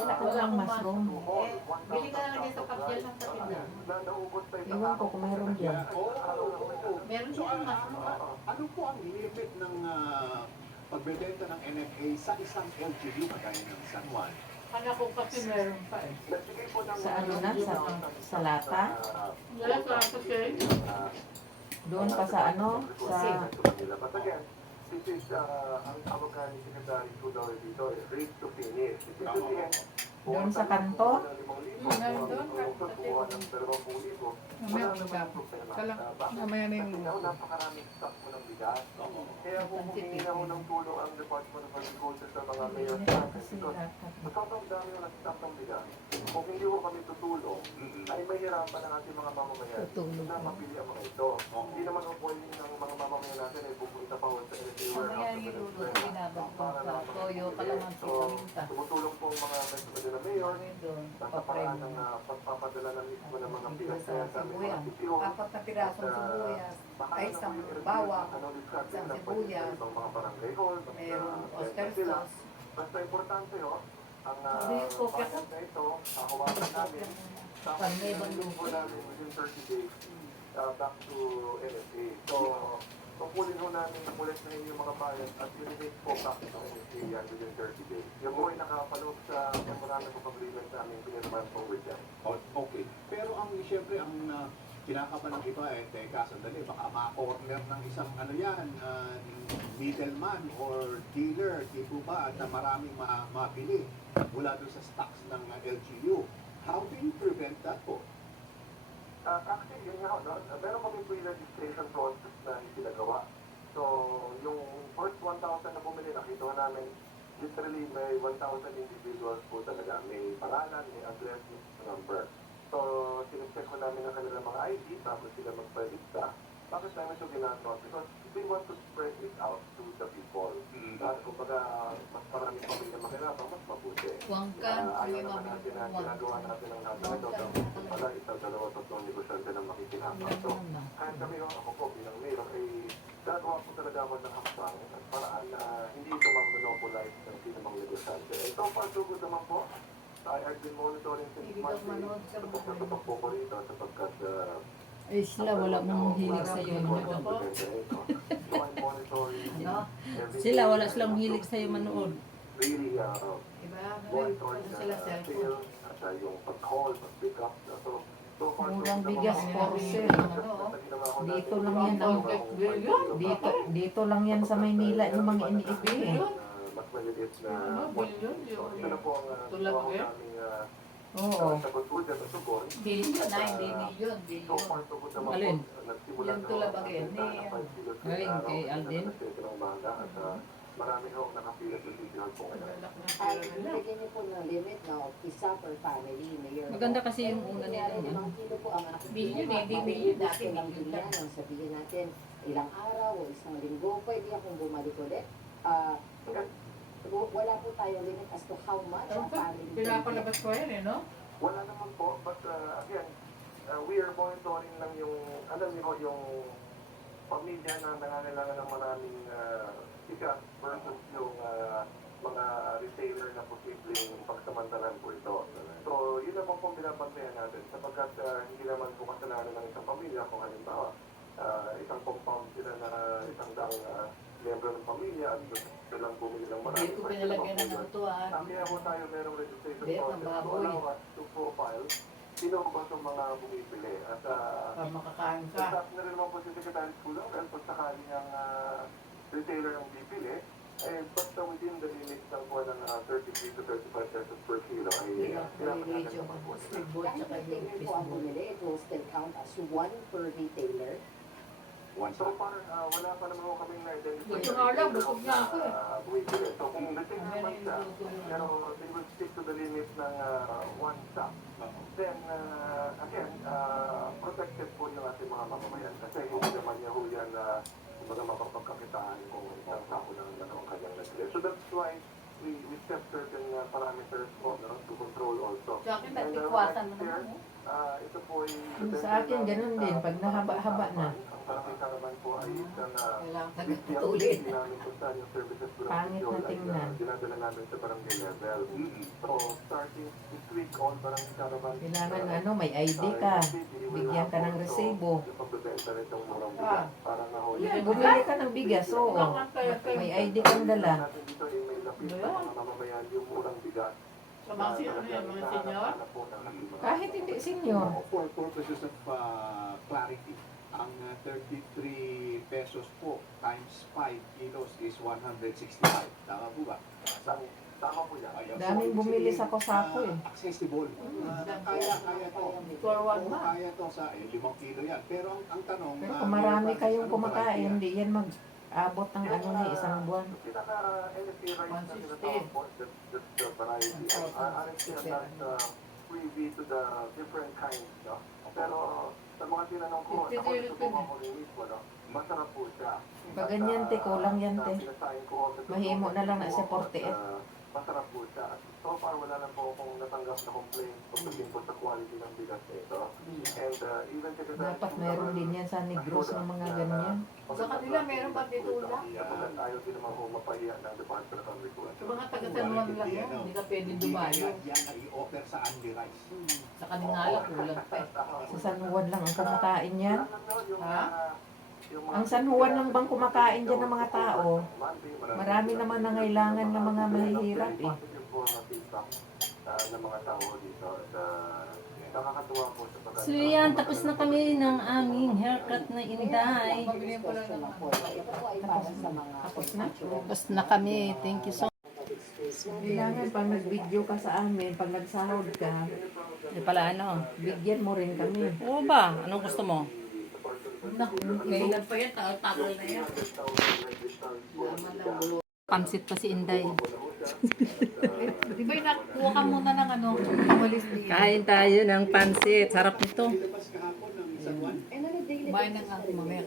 Wala ka lang mushroom. Bili ka lang dyan sa pagyal ng patinda. Iwan ko kung meron dyan. Meron So, siyang mushroom. ano po ang limit ng pagbebenta ng NFA sa isang LGU kagaya ng San Juan? Kala ko kasi meron pa eh. Sa ano na? Sa lata? Wala ka kasi. Doon pa sa ano? Sa... But again, this is ang tawag ka ni Secretary Tudor dito, read to finish. Ibig sabihin, Doon sa kanto? Meron doon. Mamaya Mamaya na yung napakaraming stock mo ng bigas. Kaya kung humingi na ho ng tulong ang Department of Agriculture sa mga mayor natin, because sa sobrang dami ho ng stock ng bigas, kung hindi ho kami tutulong, ay mahirapan ang ating mga mamamayan na mapili ang mga ito. Hindi naman ho pwede ng mga mamamayan natin ay pupunta pa ho sa NFA warehouse. Toyo, kalamansi, paminta. Tumutulong po ang mga Metro na mayor sa paraan ng pagpapadala ng mismo ng mga bigas kaya sa aming mga sitio. 4 na pirasong sibuyas, ay isang bawang, isang sibuyas, Ibang mga barangay hall, mayroong oyster sauce. basta importante ho, ang Ano yung kopya ko? bayad na ito, hawakan namin, tapos yung po namin within 30 days back to NFA. So, tungkulin ho namin na ulit na yung mga bayad at i-release po back to NFA yan within 30 days. Yung po ay nakapaloob sa memorandum of agreement namin pinirmahan po with them. Okay. Pero ang siyempre ang kinakabahan ng iba teka, sandali, baka ma-corner ng isang ano yan, middleman or dealer, di po ba, at maraming mabili mula doon sa stocks ng LGU. How do you prevent that po? Actually, yun nga, no? Meron kami pre-registration process na ginagawa. So, yung first 1,000 na bumili, nakita namin, literally may 1,000 individuals po talaga. May pangalan, may address, may number. So, sinecheck ko namin ang kanilang mga ID, tapos sila magpa-lista. Bakit namin ito ginagawa? Because we want to spread it out to the people. Kumbaga, mas maraming pamilya makilabang, mas mabuti. Huwangkan, Ayaw may naman natin na ginagawa natin ang lahat ng ito. Kumbaga, isang, dalawa, tatlong negosyante na makikinabang. So, kahit kami, ako po, bilang mayor, ay gagawa po talaga ako ng hakbang at paraan na hindi ito mag-monopolize ng sinamang negosyante. So far, so good naman po. I've been monitoring since Monday. Tutok po ko rito sapagkat Eh sila wala mong hilig sa'yo. So I'm monitoring Sila wala silang hilig sa'yo manood. really Diba? monitoring Ano sila cellphone? sales at yung pag-call, pag-pick up. So far, so Murang good bigas, naman po. porse. Dito lang yan ang- Dito lang yan sa Maynila yung mga NFA eh. Mas maliliit na Bilyon ito na po ang Tulad ginawa ko eh? naming Oo. sagot po dyan sa sugon. Bilyon na, hindi milyon. So Bilyon. far, so good naman Alin? po. Nagsimula Yung na tulad ako bagay, ang ni, benta ng 5 kilos per galing araw. kay Alden. Alas 7 ng umaga at marami ho nakapila sa City Hall po ngayon. Malak na Ay, pera nila. bigyan niyo po ng limit, no? Isa per family, mayor. Maganda kasi yung una nila Kunyari, niya. 5 kilo po ang aking Bilyon kinuha. eh, di bilyon. Gusto Dati lang bilyon din lang. yan. Ang sabihin natin, ilang araw o isang linggo, pwede akong bumalik ulit. Wala po tayong limit as to how much ang family can get. Pinapalabas ko yan eh, no? Wala naman po, but again, we are monitoring lang yung, alam niyo ho, yung pamilya na nangangailangan ng maraming bigas versus yung mga retailer na posibleng pagsamantalan po ito. So, yun naman po binabantayan natin sapagkat hindi naman po kasalanan ng isang pamilya kung halimbawa isang compound sila na isang daang membro ng pamilya at gusto lang bumili ng Hindi maraming ko pinalagyan ng butuan. kaya po tayo merong registration Bet ng process to baboy. allow us to profile sino ba itong mga bumibili. At Para makakain ka. sabi na rin naman po si Secretary Kulang dahil pag sakali ang retailer ang bibili, eh basta within the limits ng kuha ng 33 to 35 pesos per kilo ay Hindi lang pinapanagan radio. naman po. Speedboat Kahit tsaka yung retailer po ang Facebook. bumili, it will still count as one per retailer. So far, wala pa naman ho kaming na-identify. Ito nga lang, busog na ako eh. Bumibili. So kung retailer Ano man yung siya, luto yung pero they will stick to the limits ng one stock. Then, again, protected po yung ating mga mamamayan kasi hindi naman niya ho yan kumbaga mapapagkakitaan kung isang sako lang naman ang kanyang nag-clear. So that's why we set certain parameters po no, to control also. Sa akin, dati And Bawasan mo naman eh. Ito po ay... Sa akin, ganun din. Pag nahaba-haba na. Ang parang naman po ay isang Kailangan ka busy tuloy. activity namin kung saan yung services ko Pangit na tingnan. dinadala namin sa barangay level. So, starting this week, all barangay caravan. Kailangan may ID ka. Bigyan ka ng resibo. Yung pagbebenta nitong murang bigas. Parang nahuli. Bumili ka ng bigas, oo. May ID kang dala. Natin dito ay may lapis sa mga mamamayan yung murang bigas. Sa mga mga senyor. Kahit hindi senior. For purposes of clarity, ang 33 pesos po times 5 kilos is 165. Tama po ba? Tama po yan. Ayun. Daming bumili sa Cosako eh. Accessible. Kaya to. For one Oo, month. kaya to sa 5 kilo yan. Pero ang tanong... Pero kung marami kayong kumakain, hindi yan mag-abot ng isang buwan. Pinaka-NFA rice na tinatawag po, just the variety. Aren't sila privy to the different kinds, no? Pero sa mga tinanong ko, ako nasubukan ko rin mismo, no? Masarap po siya. Pag ganyan, te, kulang yan, te. Pinasahin ko ako sa Mahimo na lang na sa tubo, 48. Masarap po siya. At so far, wala na po akong natanggap na complaint pagdating po sa quality ng bigas nito. And even sa Dapat meron din yan sa Negros ng mga ganyan. Sa kanila, meron pa dito lang. Sapagkat ayaw din naman po mapahiya ng Department of Sa Agriculture. mga taga-San Juan lang yun. Hindi ka pwedeng dumayo. Yan ang i-offer sa Andy Rice. Sa kanila lang, kulang pa eh. Sa San Juan lang ang kumakain yan. Ha? Ang San Juan lang bang kumakain dyan ng mga tao? Marami naman nangailangan ng mga mahihirap eh. Yung po ang feedback ng mga tao dito. Nakakatuwa po sa pagkakataon. So yan, tapos na kami ng aming haircut na Inday. Pabilihan ko lang naman. Tapos na. Tapos na kami. Thank you so much. Kailangan pag nag-video ka sa amin, pag nagsahod ka, Di pala ano. bigyan mo rin kami. Oo ba? Anong gusto mo? Kailan pa yan? Tagal na yan. Pansit pa si Inday. Di ba yung nakuha ka muna ng umalis din? Kain tayo ng pansit. Sarap nito. Ilabas kahapon ng San Juan. Kumain na nga ako mamaya.